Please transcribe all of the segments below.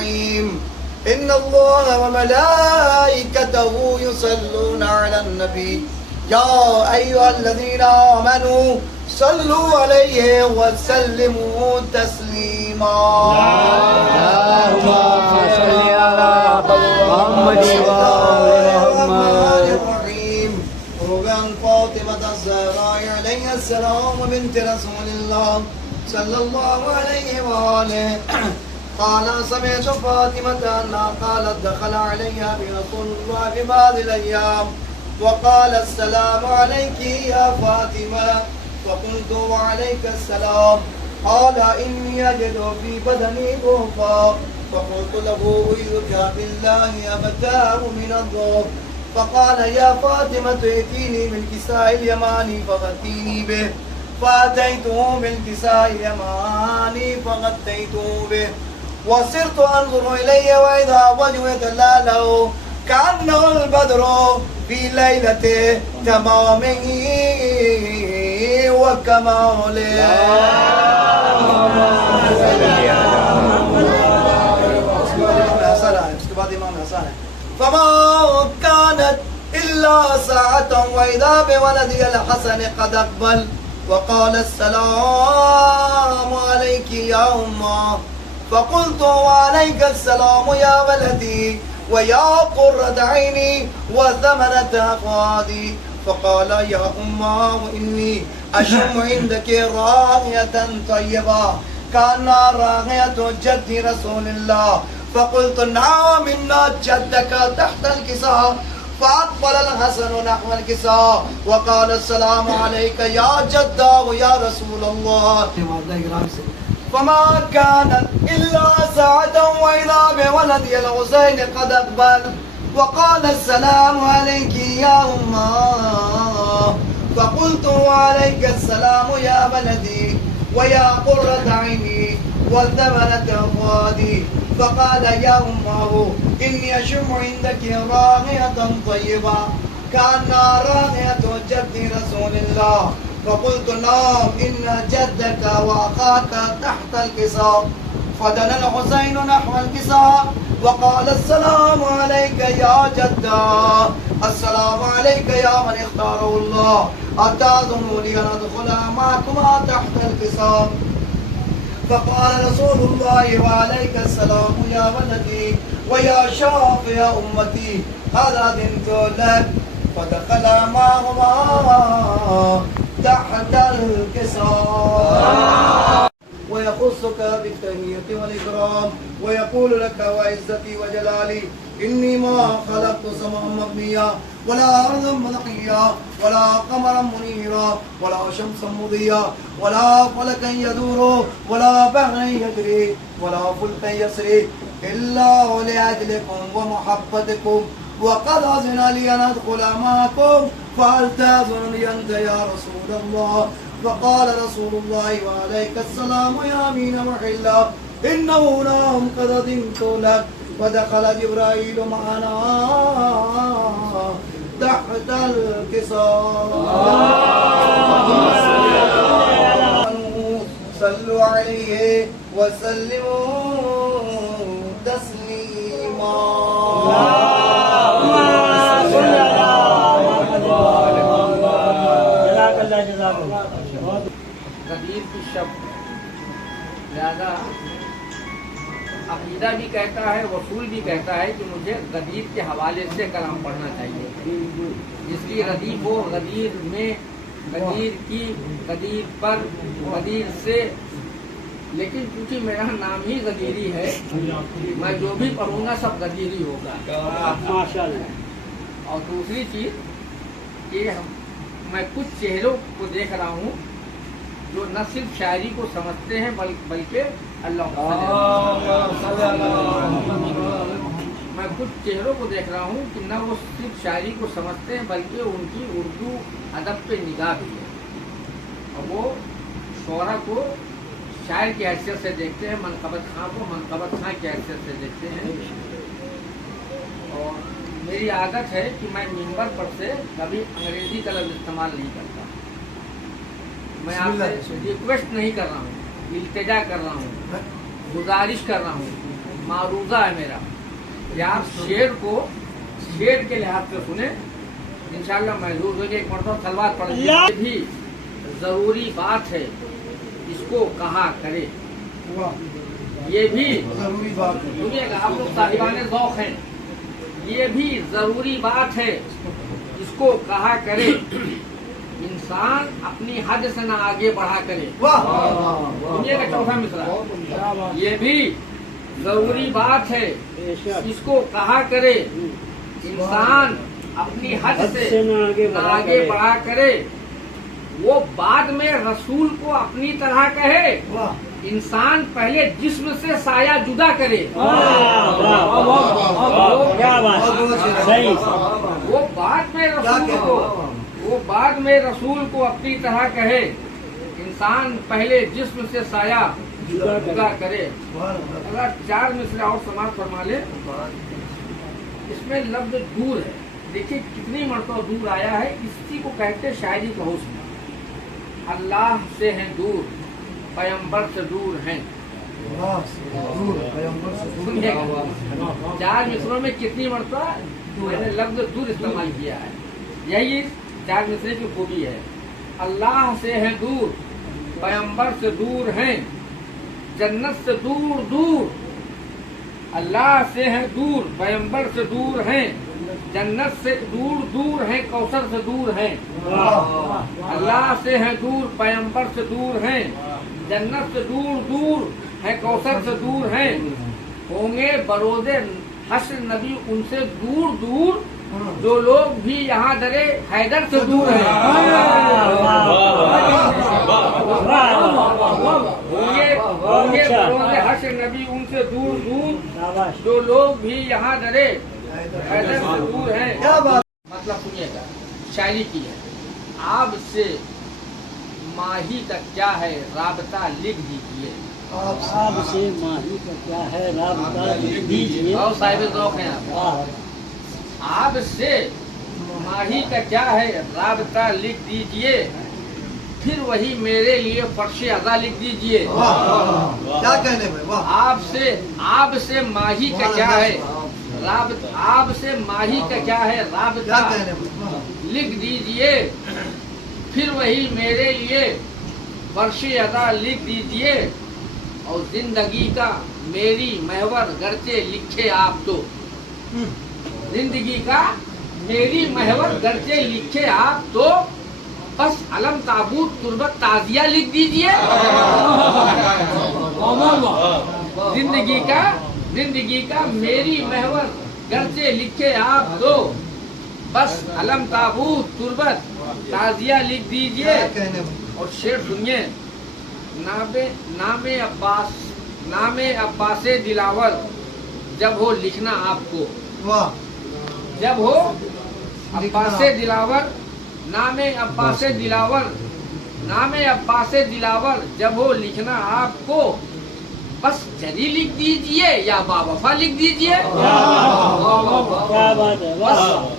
الرحيم إن الله وملائكته يصلون على النبي يا أيها الذين آمنوا صلوا عليه وسلموا تسليما اللهم صل على محمد وآل الرحيم روغان فاطمة الزهراء عليها السلام بنت رسول الله صلى الله عليه وآله قال سمعت فاطمة أنها قالت دخل عليها برسول الله في بعض الأيام وقال السلام عليك يا فاطمة فقلت وعليك السلام قال إني أجد في بدني ضعفا فقلت له أعوذك بالله أبتاه من الضعف فقال يا فاطمة ائتيني بالكساء اليماني فغطيني به فأتيته بالكساء اليماني فغطيته به وصرت أنظر إليه وإذا وجهه يتلاله كأنه البدر في ليلة تمامه وكماله فما كانت إلا ساعة وإذا بولدي الحسن قد أقبل وقال السلام عليك يا أمه فقلت وعليك السلام يا ولدي ويا قرة عيني وثمرة فؤادي فقال يا أمه وإني أشم عندك راغية طيبة كان راغية جد رسول الله فقلت نعم إن جدك تحت الكساء فأقبل الحسن نحو الكساء وقال السلام عليك يا جدا ويا رسول الله فما كانت إلا ساعة وإذا بولدي الحسين قد أقبل وقال السلام عليك يا أمه فقلت وعليك السلام يا ولدي ويا قرة عيني وثمرة فؤادي فقال يا أمه إني أشم عندك راغية طيبة كان راغية جد رسول الله فقلت نعم إن جدك وأخاك تحت الكساء فدنا الحسين نحو الكساء وقال السلام عليك يا جدا السلام عليك يا من اختاره الله أتأذن لي أن أدخل معكما تحت الكساء فقال رسول الله وعليك السلام يا ولدي ويا شافي أمتي هذا دنت لك فدخل معهما تحت الكساء ويخصك بالتهنئة والإكرام ويقول لك وعزتي وجلالي إني ما خلقت سماء مبنيا ولا أرضا ملقيا ولا قمرا منيرا ولا شمسا مضيا ولا فلكا يدور ولا بحرا يجري ولا فلكا يسري إلا لأجلكم ومحبتكم وقد أذن لي أن أدخل معكم فهل تأذن لي أنت يا رسول الله فقال رسول الله وعليك السلام يا أمين محلا إنه نام قد أذنت لك ودخل جبرائيل معنا تحت الكساء صلوا عليه وسلموا تسليما غدیر کی شب لہذا عقیدہ بھی کہتا ہے وصول بھی کہتا ہے کہ مجھے غدیر کے حوالے سے کلام پڑھنا چاہیے جس کی غدیر ہو غدیر میں غدیر کی غدیر پر غدیر سے لیکن چونکہ میرا نام ہی غدیری ہے میں جو بھی پڑھوں گا سب غدیری ہوگا اور دوسری چیز کہ میں کچھ چہروں کو دیکھ رہا ہوں جو نہ صرف شاعری کو سمجھتے ہیں بلکہ اللہ میں کچھ چہروں کو دیکھ رہا ہوں کہ نہ وہ صرف شاعری کو سمجھتے ہیں بلکہ ان کی اردو ادب پہ نگاہ بھی ہے اور وہ شعرا کو شاعر کی حیثیت سے دیکھتے ہیں منقبت خاں کو منقبت خاں کی حیثیت سے دیکھتے ہیں اور میری عادت ہے کہ میں منبر پر سے کبھی انگریزی کا لفظ استعمال نہیں کرتا میں آپ سے ریکویسٹ نہیں کر رہا ہوں التجا کر رہا ہوں گزارش کر رہا ہوں मारूजा है मेरा कि आप शेर को शेर के लिहाज से सुने, इंशाल्लाह महजूर होगी। एक मरतबा सलवात पढ़ लीजिए। ये भी जरूरी बात है, इसको कहा करे। वाह ये भी जरूरी बात है। सुनिएगा, आप लोग साहिबाने ज़ौक़ हैं, ये भी जरूरी बात है, इसको कहा करे। इंसान अपनी हद से ना आगे बढ़ा करे। वाह सुनिएगा चौथा मिसरा, ये भी जरूरी बात है, इसको कहा करे। इंसान अपनी हद से ना आगे बढ़ा करे। वो बाद में रसूल को अपनी तरह कहे। वाह इंसान पहले जिस्म से साया जुदा करे। क्या बात, सही। वो बाद में रसूल को अपनी तरह कहे। इंसान पहले जिस्म से साया जुदा करे। अगर 4 मिसरे और समाप्त फरमा ले, इसमें लफ्ज दूर है। देखिए कितनी मरतबा दूर आया है। इसी को कहते हैं शायरी का हुस्न। अल्लाह से हैं दूर, पैगंबर से दूर हैं। दूर पैगंबर से दूर। सुनिएगा, 4 मिसरों में कितनी मरतबा मैंने लफ्ज दूर इस्तेमाल किया है। यही 4 मिसरे की खूबी है। अल्लाह से हैं दूर, पैगंबर से दूर हैं, जन्नत से दूर दूर। अल्लाह से हैं दूर, पैगंबर से दूर हैं, जन्नत से दूर दूर हैं, कौसर से दूर हैं। अल्लाह से हैं दूर, पैगंबर से दूर हैं, जन्नत से दूर दूर हैं, कौसर से दूर हैं। होंगे बरोदे हश्र नबी उनसे दूर दूर, जो लोग भी यहाँ दरे हैदर से दूर हैं। होंगे बरोदे हश्र नबी उनसे दूर दूर, जो लोग भी यहाँ दरे हैदर से दूर हैं। क्या बात। मतलब सुनिएगा, शायरी की है। आप से माही तक क्या है राबता लिख दीजिए। आपसे माही का क्या है राबता लिख दीजिए। और साहिब ज़ौक़ हैं आप। आप से माही का क्या है राबता लिख दीजिए, फिर वही मेरे लिए फर्श अज़ा लिख दीजिए। क्या कहने भाई। वाह आपसे माही का क्या है आपसे माही का क्या है क्या राबता कहने भाई। लिख दीजिए, फिर वही मेरे लिए फर्श अज़ा लिख दीजिए। और जिंदगी का मेरी महवर गर्चे लिखे आप तो, जिंदगी का मेरी महवर गर्चे लिखे आप तो, बस अलम ताबूत तुर्बत ताजिया लिख दीजिए। जिंदगी का मेरी महवर गर्चे लिखे आप तो, बस अलम ताबूत तुर्बत ताजिया लिख दीजिए। क्या कहने भाई। और शेर सुनिए, नामे अब्बासे दिलावर जब हो लिखना आपको। वाह जब हो अब्बासे दिलावर, नामे अब्बासे दिलावर जब हो लिखना आपको, बस जरी लिख दीजिए या बावफा लिख दीजिए। क्या बात है।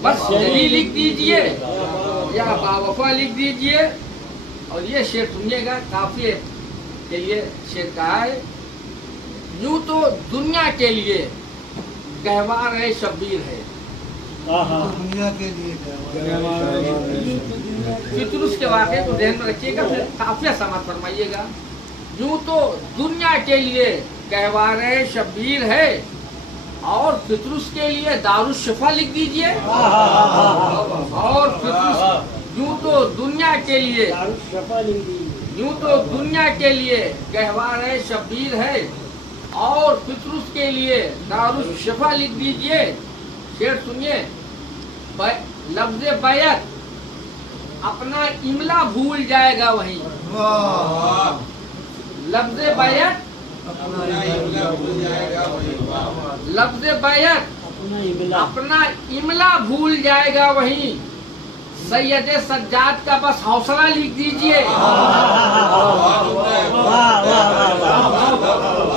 बस जरी लिख दीजिए या बावफा लिख दीजिए। और ये शेर सुनिएगा, काफी के लिए शेर कहा है। यूं तो दुनिया के लिए गहवार है शब्बीर है। दुनिया के लिए फितरुस के वाक़े को ध्यान में रखिएगा, फिर काफिया समाप्त फरमाइएगा। यूं तो दुनिया के लिए गहवार है शब्बीर है, और फितरुस के लिए दारुश्शफा लिख दीजिए। और फितरुस यूं तो दुनिया के लिए गहवार है शब्बीर है, और फितरुस के लिए दारुश्शफा लिख दीजिए। शेर सुनिए, लफ्ज़ बैत अपना इमला भूल जाएगा वहीं। लफ्ज़ बैत अपना इमला भूल जाएगा वहीं। सैयद सज्जाद का बस हौसला लिख दीजिए।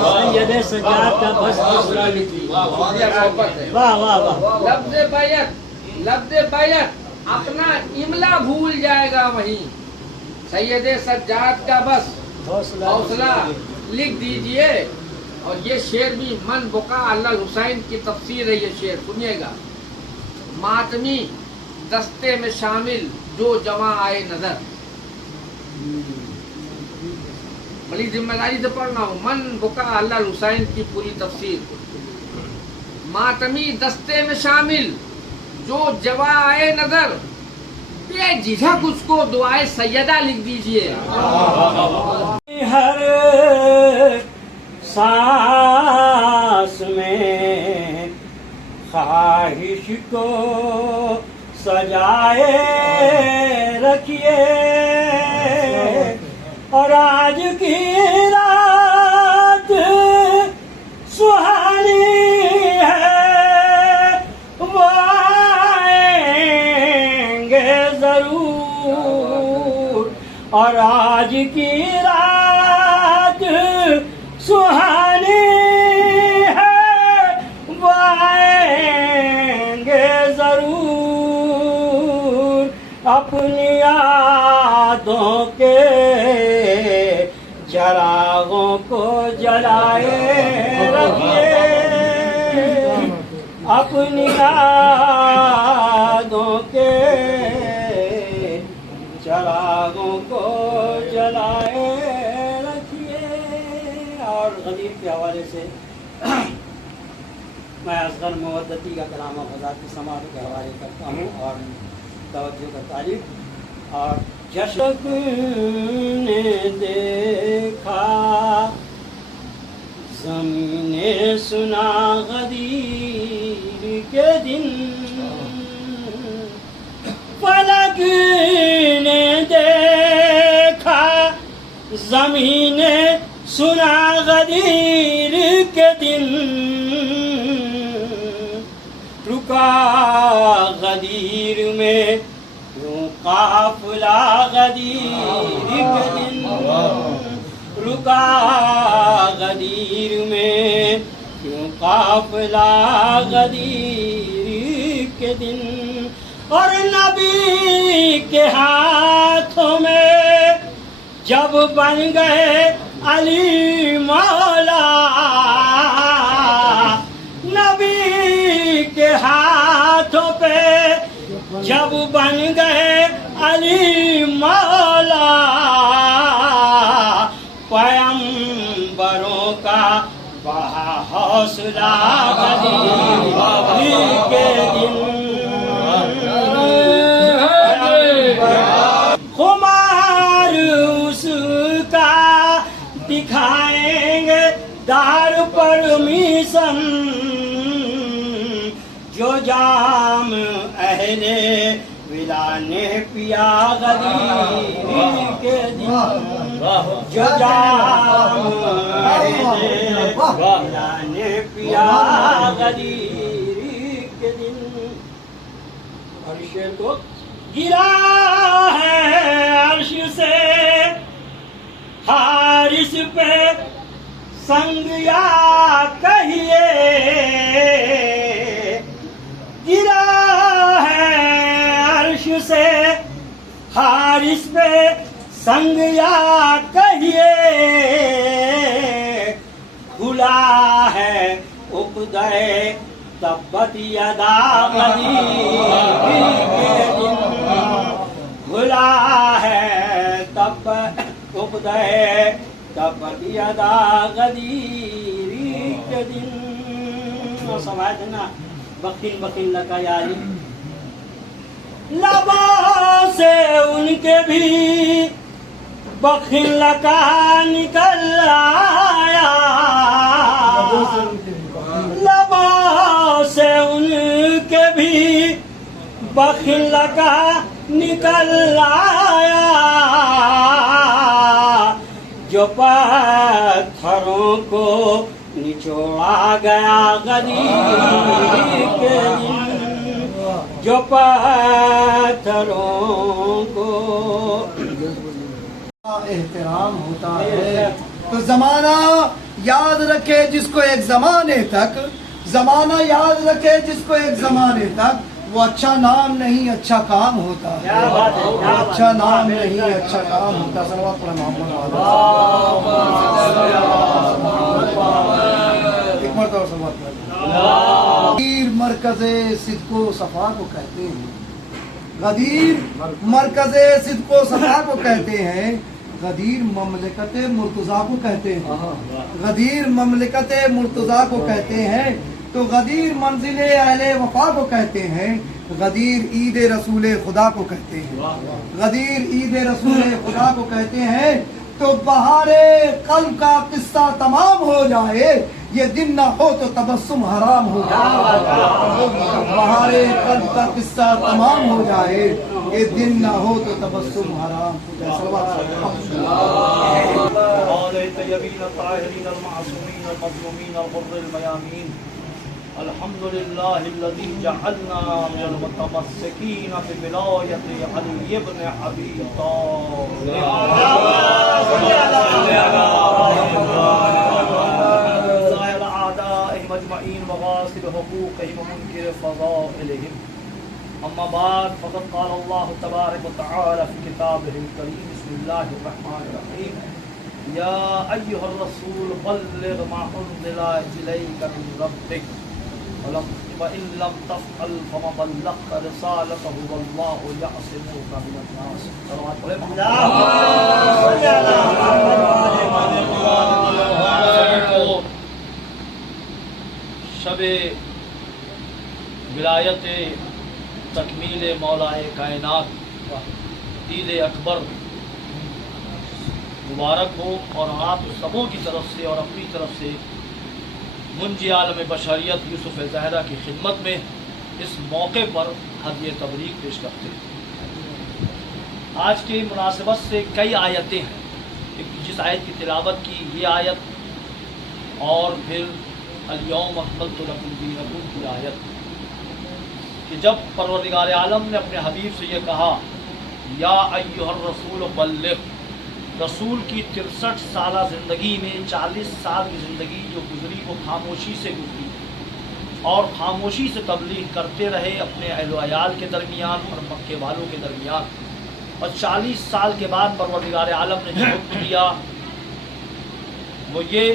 सैयद सज्जाद का बस हौसला लिख दीजिए। वाह वाह वाह। लफ्ज़ बैत अपना इमला भूल जाएगा वहीं। सैयद सज्जाद का बस हौसला लिख दीजिए। اور یہ شعر بھی من بقا اللہ حسین کی تفسیر ہے. یہ شعر سنیے گا. ماتمی دستے میں شامل جو جواں آئے نظر. بڑی ذمہ داری سے پڑھنا ہوں. من بقا اللہ حسین کی پوری تفسیر. ماتمی دستے میں شامل جو جواں آئے نظر. یہ جھجھک اس کو دعائے سیدہ لکھ دیجئے. ہر سانس میں خواہش کو سجائے رکھیے اور آج کی رات سہانی ہے وہ آئیں گے ضرور اور آج کی رات سہانی ہے وہ آئیں گے ضرور. اپنی یادوں کے چراغوں کو جلائے رکھیے. اپنی یادوں کے چراغوں کو جلائے رکھیے. اور غدیر کے حوالے سے میں اصغر مودتی کا کلام خزات کی سماعت کے حوالے کرتا ہوں اور توجہ کا طالب. اور جشن نے دیکھا زمین نے سنا غدیر کے دن. فلک نے دیکھا زمین نے سنا غدیر کے دن. رکا غدیر میں کیوں قافلہ غدیر کے دن. رکا غدیر میں کیوں قافلہ غدیر کے دن. اور نبی کے ہاتھوں میں جب بن گئے علی مولا. نبی کے ہاتھوں پہ جب بن گئے علی مولا. پیغمبروں کا بڑا حوصلہ غدیر کے دن. خمار اس کا دکھائیں گے دار پر میسن. جو جام اہل ولا نے پیا غدیر کے دن. جو جام اہل ولا نے پیا غدیر کے دن. اور شعر کو گرا ہے عرش سے حارث پہ سنگ یا کہیے. گرا ہے عرش سے حارث پہ سنگ یا کہیے. کھلا ہے عقدہ تبت یدا غدیر کے دن. کھلا ہے تب عقدہ تبت یدا غدیر کے دن. اور سوائے نا بخیل بخیل لگا یاری. لبوں سے ان کے بھی بخیل لگا نکل آیا. لبوں سے ان کے بھی بخیل لگا نکل آیا. جو پتھروں کو نچوڑا گیا غدیر کے دن. جو پتھروں کو احترام ہوتا ہے تو زمانہ یاد رکھے جس کو ایک زمانے تک. زمانہ یاد رکھے جس کو ایک زمانے تک वो अच्छा नाम नहीं अच्छा काम होता है, अच्छा नाम नहीं अच्छा काम होता। सल्लल्लाहु अलैहि मोहम्मद गदीर मरकज़े सिद्को सफ़ा को कहते हैं, गदीर मरकज़े सिद्को सफ़ा को कहते हैं, गदीर ममलिकत मुर्तज़ा को कहते हैं, गदीर ममलिकत मुर्तज़ा को कहते हैं, तो गदीर मंजिल अहले वफा को कहते हैं, गदीर ईद रसूल खुदा को कहते हैं, गदीर ईद रसूल खुदा को कहते हैं। तो बहारे कल्ब का किस्सा तमाम हो जाए, ये दिन ना हो तो तबस्सुम हराम हो जाए। बहारे कल्ब का किस्सा तमाम हो जाए, ये दिन ना हो तो तबस्सुम हराम हो जाए। अल्हम्दुलिल्लाहिल्लज़ी जअलना मिनल मुतमस्सिकीन बिविलायति अली इब्न अबी तालिब। ज़ाहिर आदाइहिम अजमईन व गासिब हुकूक़िहिम व मुनकिर फ़ज़ाइलिहिम। अम्मा बाद फ़क़द क़ाल अल्लाहु तबारक व तआला फ़ी किताबिहिल करीम बिस्मिल्लाहिर रहमानिर रहीम। या अय्युहर रसूल बल्लिग़ मा उन्ज़िला इलैका मिन रब्बिक वइन लम तफ़अल फमा बल्लग़्ता रिसालतहु वल्लाहु यअसिमुका मिनन नास। सल्लल्लाहु अलैहि वसल्लम। शब-ए विलायत तकमील मौलाए कायनात ईद अकबर मुबारक हो, और आप सबों की तरफ से और अपनी तरफ से मुंजी आलम बशरियत यूसुफ ज़हरा की खिदमत में इस मौके पर हदिया तबरीक पेश करते हैं। आज की मुनासिबत से कई आयतें हैं, जिस आयत की तिलावत की ये आयत, और फिर अल-यौम अकमलतु लकुम दीनकुम की आयत, कि जब परवरदिगार आलम ने अपने हबीब से ये कहा या अय्युहर रसूल बल्लिग़, रसूल की 63 साल ज़िंदगी में 40 साल की ज़िंदगी जो गुजरी वो खामोशी से गुजरी, और खामोशी से तबलीग करते रहे अपने अहल अयाल के दरमियान और मक्के वालों के दरमियान। और 40 साल के बाद परवरदिगार आलम ने जो हुक्म दिया वो ये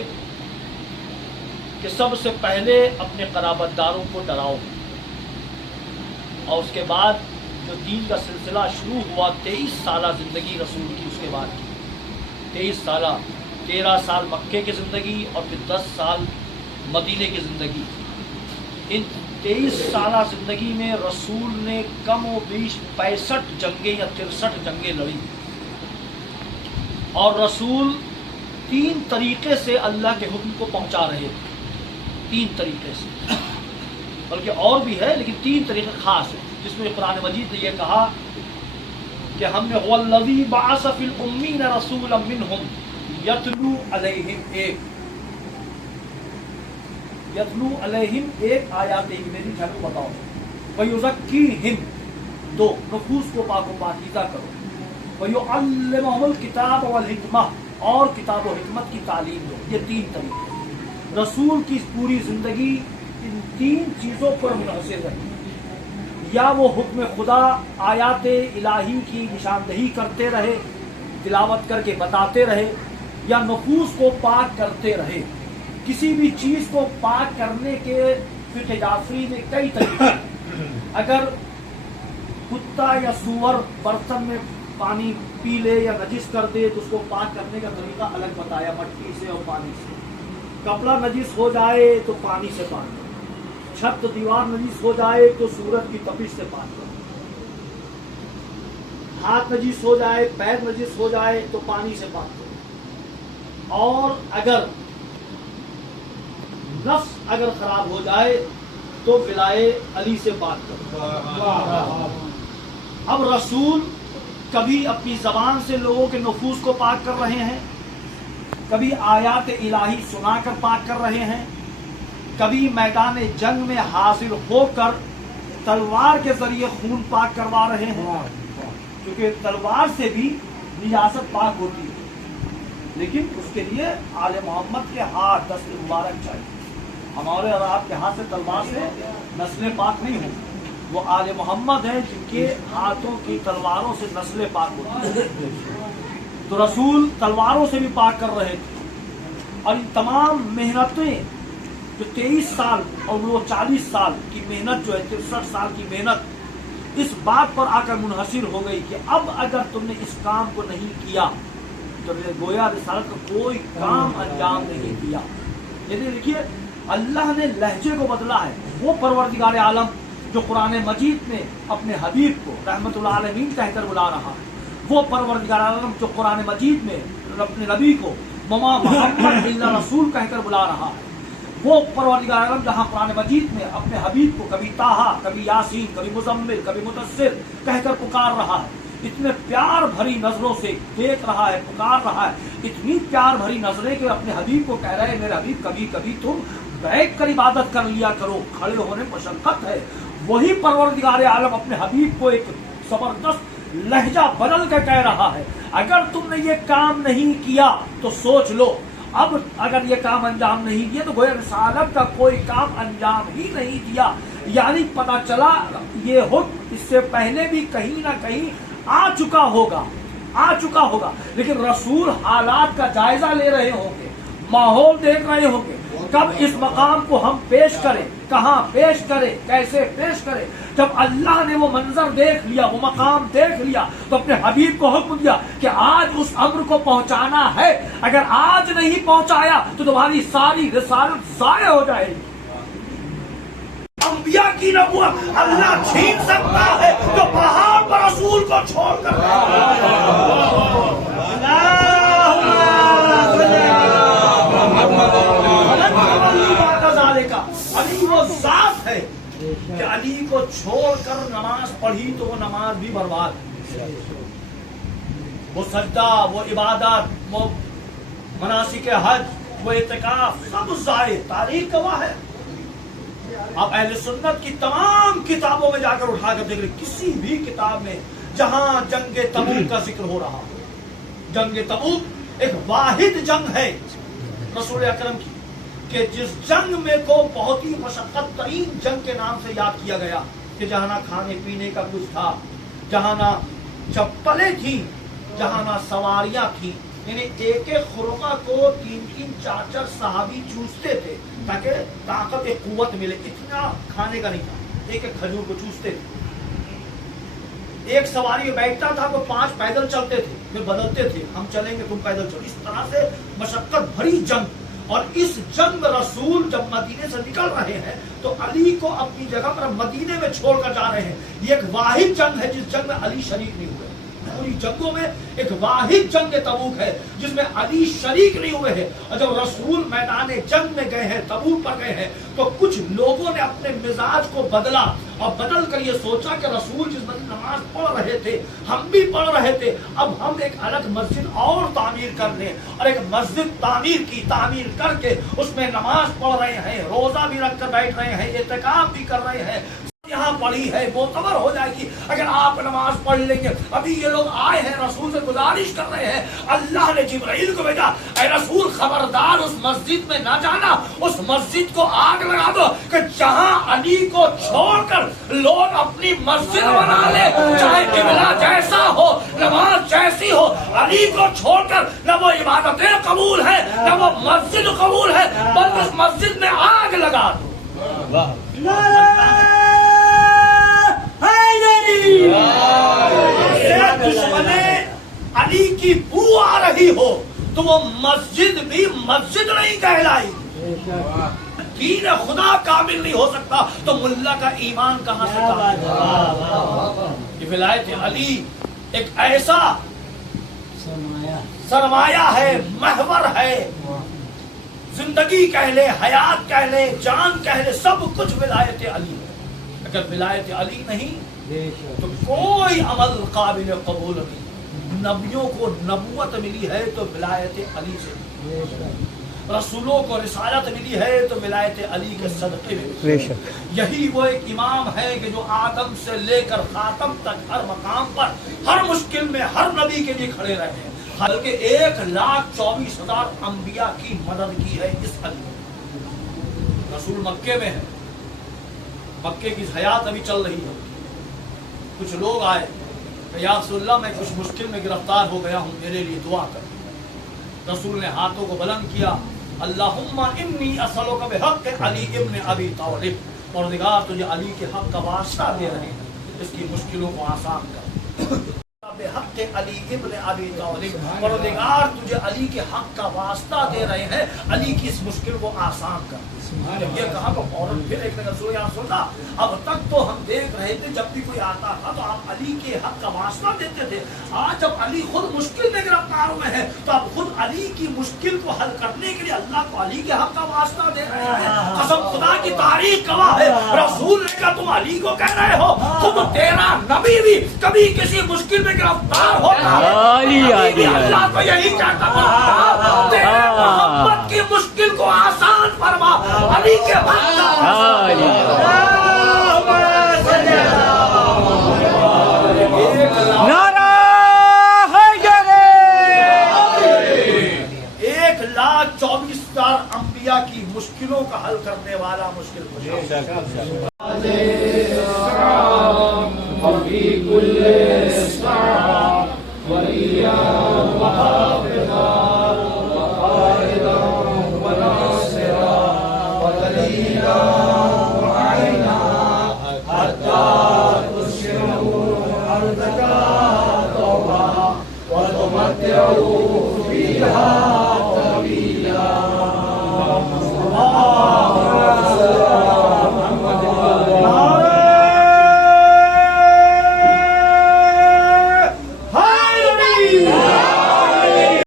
कि सबसे पहले अपने क़राबतदारों को डराओ, और उसके बाद जो दीन का सिलसिला शुरू हुआ 23 साल ज़िंदगी रसूल की, उसके बाद की 23 साल, 13 साल मक्के की ज़िंदगी और फिर 10 साल मदीने की ज़िंदगी। इन 23 साल ज़िंदगी में रसूल ने कम व बीश 65 जंगें या 63 जंगें लड़ी, और रसूल 3 तरीक़े से अल्लाह के हुक्म को पहुँचा रहे थे। 3 तरीक़े से, बल्कि और भी है लेकिन 3 तरीक़े ख़ास है, जिसमें कुरान मजीद ने यह कहा कि हमने वल्लज़ी बअस फ़िल उम्मीन रसूलन मिनहुम यतलू अलैहिम एक आयात मेरी झलक बताओ, वयुज़क्कीहिम 2 नफूस को पाको पाकीज़ा करो, वयुअल्लिमुहुल किताब वल हिकमह और किताब व हिकमत की तालीम दो। ये 3 तरीके। रसूल की पूरी ज़िंदगी इन 3 चीज़ों पर मुनहसर रही, या वो हुक्म खुदा आयात इलाही की निशानदही करते रहे, तिलावत करके बताते रहे, या नफूस को पाक करते रहे। किसी भी चीज़ को पाक करने के फ़िक़्ह जाफ़री में कई तरीके। अगर कुत्ता या सूअर बर्तन में पानी पी ले या नजिस कर दे तो उसको पाक करने का तरीका अलग बताया, मट्टी से और पानी से। कपड़ा नजिस हो जाए तो पानी से पाक करो, छत दीवार नजीस हो जाए तो सूरज की तपिश से पाक करो, हाथ नजीस हो जाए, पैर नजीस हो जाए तो पानी से पाक करो, और अगर नफ्स अगर खराब हो जाए तो विलाए अली से पाक करो। अब रसूल कभी अपनी ज़बान से लोगों के नफूस को पाक कर रहे हैं, कभी आयात इलाही सुनाकर पाक कर रहे हैं, कभी मैदान जंग में हाजिर होकर तलवार के जरिए खून पाक करवा रहे हैं, क्योंकि तलवार से भी निजासत पाक होती है, लेकिन उसके लिए आले मोहम्मद के हाथ दस्त मुबारक चाहिए। हमारे और आपके हाथ से तलवार से नस्लें पाक नहीं होंगी। वो आले मोहम्मद हैं जिनके हाथों की तलवारों से नस्लें पाक होती हैं। तो रसूल तलवारों से भी पाक कर रहे थे, और इन तमाम मेहनतें जो 23 साल और वो 40 साल की मेहनत जो है, 63 साल की मेहनत, इस बात पर आकर मुनहसिर हो गई कि अब अगर तुमने इस काम को नहीं किया तो गोया रिसालत का कोई काम अंजाम नहीं दिया। यदि देखिए अल्लाह ने लहजे को बदला है, वो परवरदिगार आलम जो कुरान मजीद में अपने हबीब को रहमतुल आलमीन कहकर बुला रहा है, वो परवरदिगार आलम जो कुरान मजीद में अपने नबी को ममा मोहम्मद इल्ला रसूल कहकर बुला रहा है, वो परवरदिगार आलम जहाँ कुरान मजीद में अपने हबीब को कभी ताहा, कभी यासीन, कभी मुजम्मिल, कभी मुदस्सिर कहकर पुकार रहा है, इतने प्यार भरी नजरों से देख रहा है, पुकार रहा है, इतनी प्यार भरी नजरें कि अपने हबीब को कह रहे हैं मेरे हबीब कभी कभी तुम बैठ कर इबादत कर लिया करो, खड़े होने मशक्कत है। वही परवरदिगार आलम अपने हबीब को एक जबरदस्त लहजा बदल कर कह रहा है, अगर तुमने ये काम नहीं किया तो सोच लो, अब अगर ये काम अंजाम नहीं दिया तो गोया रिसालत का कोई काम अंजाम ही नहीं दिया। यानी पता चला ये हुक्म इससे पहले भी कहीं ना कहीं आ चुका होगा, लेकिन रसूल हालात का जायजा ले रहे होंगे, माहौल देख रहे होंगे, कब इस मकाम को हम पेश करें, कहाँ पेश करें, कैसे पेश करें। जब अल्लाह ने वो मंजर देख लिया, वो मकाम देख लिया, तो अपने हबीब को हुक्म दिया कि आज उस अम्र को पहुंचाना है, अगर आज नहीं पहुंचाया तो तुम्हारी सारी रिसालत ज़ाया हो जाएगी। अंबिया की नबूवत अल्लाह छीन सकता है तो पहाड़ पर रसूल को छोड़कर अली वो जात है कि अली को छोड़कर नमाज पढ़ी तो वो नमाज भी बर्बाद, वो सजदा, वो इबादत, वो मनासिक हज, वो इतिकाफ सब ज़ाये, तारीख गवाह है। आप अहले सुन्नत की तमाम किताबों में जाकर उठाकर देख रहे, किसी भी किताब में जहां जंग तबूक का जिक्र हो रहा, जंग तबूक एक वाहिद जंग है रसूल अकरम की, कि जिस जंग में को बहुत ही मशक्कत तरीन जंग के नाम से याद किया गया, कि जहां ना खाने पीने का कुछ था, जहां ना चप्पलें थी, जहां ना सवारियां थी, यानी एक एक खुरमा को 3-3, 4-4 सहाबी चूसते थे ताकि ताकत एक कुव्वत मिले, इतना खाने का नहीं था, एक एक खजूर को चूसते थे। एक सवारी में बैठता था तो 5 पैदल चलते थे, फिर बदलते थे, हम चलेंगे तुम पैदल चलो, इस तरह से मशक्कत भरी जंग। और इस जंग में रसूल जब मदीने से निकल रहे हैं तो अली को अपनी जगह पर मदीने में छोड़कर जा रहे हैं। ये एक वाहिद जंग है जिस जंग में अली शरीक नहीं हुए। पूरी जंगों में एक वाहिद जंग तबूक है जिसमें अली शरीक नहीं हुए हैं। और जब रसूल मैदान जंग में गए हैं, तबूक पर गए हैं, तो कुछ लोगों ने अपने मिजाज को बदला और बदल कर ये सोचा कि रसूल जिस मस्जिद नमाज पढ़ रहे थे हम भी पढ़ रहे थे, अब हम एक अलग मस्जिद और तामीर कर लें, और एक मस्जिद तामीर करके उसमें नमाज पढ़ रहे हैं, रोजा भी रख कर बैठ रहे हैं, इत्तिकाफ भी कर रहे हैं, यहाँ पढ़ी है मोतबर हो जाएगी अगर आप नमाज पढ़ लेंगे। अभी ये लोग आए हैं, रसूल से गुजारिश कर रहे हैं, अल्लाह ने जिब्राइल को भेजा, ऐ रसूल खबरदार उस मस्जिद में ना जाना, उस मस्जिद को आग लगा दो कि जहाँ अली को छोड़कर लोग अपनी मस्जिद बना ले, चाहे किबला जैसा हो, नमाज जैसी हो, अली को छोड़कर न वो इबादतें कबूल है न वो मस्जिद कबूल है, बल्कि उस मस्जिद में आग लगा दो। दुश्मने अली की बू आ रही हो तो वो मस्जिद भी मस्जिद नहीं कहलाई। दीन खुदा कामिल नहीं हो सकता तो मुल्ला का ईमान कहां से कामिल। विलायत अली एक ऐसा सरमाया है, महवर है, जिंदगी कह ले, हयात कह ले, जान कह ले, सब कुछ विलायत अली है। अगर विलायत अली नहीं तो कोई अमल काबिल कबूल नहीं। नबियों को नबूवत मिली है तो विलायत अली से, रसूलों को रिसालत मिली है तो विलायत अली के सदक़े में। यही वो एक इमाम है कि जो आदम से लेकर खातम तक हर मकाम पर, हर मुश्किल में, हर नबी के लिए खड़े रहे हैं, बल्कि 1,24,000 अंबिया की मदद की है इस अली। रसूल मक्के में है, मक्के की हयात अभी चल रही है, कुछ लोग आए कि या रसूलल्लाह मैं कुछ मुश्किल में गिरफ्तार हो गया हूँ, मेरे लिए दुआ कर। रसूल ने हाथों को बुलंद किया, अल्लाहुम्मा इन्नी असअलुका बिहक़्क़ि अली इब्न अबी तालिब, परवरदिगार तुझे अली के हक का वास्ता दे रहे हैं, इसकी मुश्किलों को आसान कर। बेहक़्क़ि अली इब्न अबी तालिब, परवरदिगार तुझे अली के हक का वास्ता दे रहे हैं, अली की इस मुश्किल को आसान कर। जब ये कहा तो फौरन फिर एक रसूल या रसूलल्लाह अब तक तो हम देख रहे थे जब भी कोई आता था तो आप अली के हक का वास्ता देते थे, आज जब अली खुद मुश्किल में गिरफ्तार हुए हैं तो आप खुद अली की मुश्किल को हल करने के लिए अल्लाह को अली के हक का वास्ता दे रहे हैं। कसम खुदा की तारीख गवाह है, रसूल ने कहा तुम अली को कह रहे हो, खुद तेरा नबी भी कभी किसी मुश्किल में गिरफ्तार होता है, अल्लाह को यही कहता था तेरे मोहब्बत की मुश्किल को आसान फरमा, अली के हक का नारा हैदरी। 1,24,000 अंबिया की मुश्किलों का हल करने वाला मुश्किल कुशा। فيها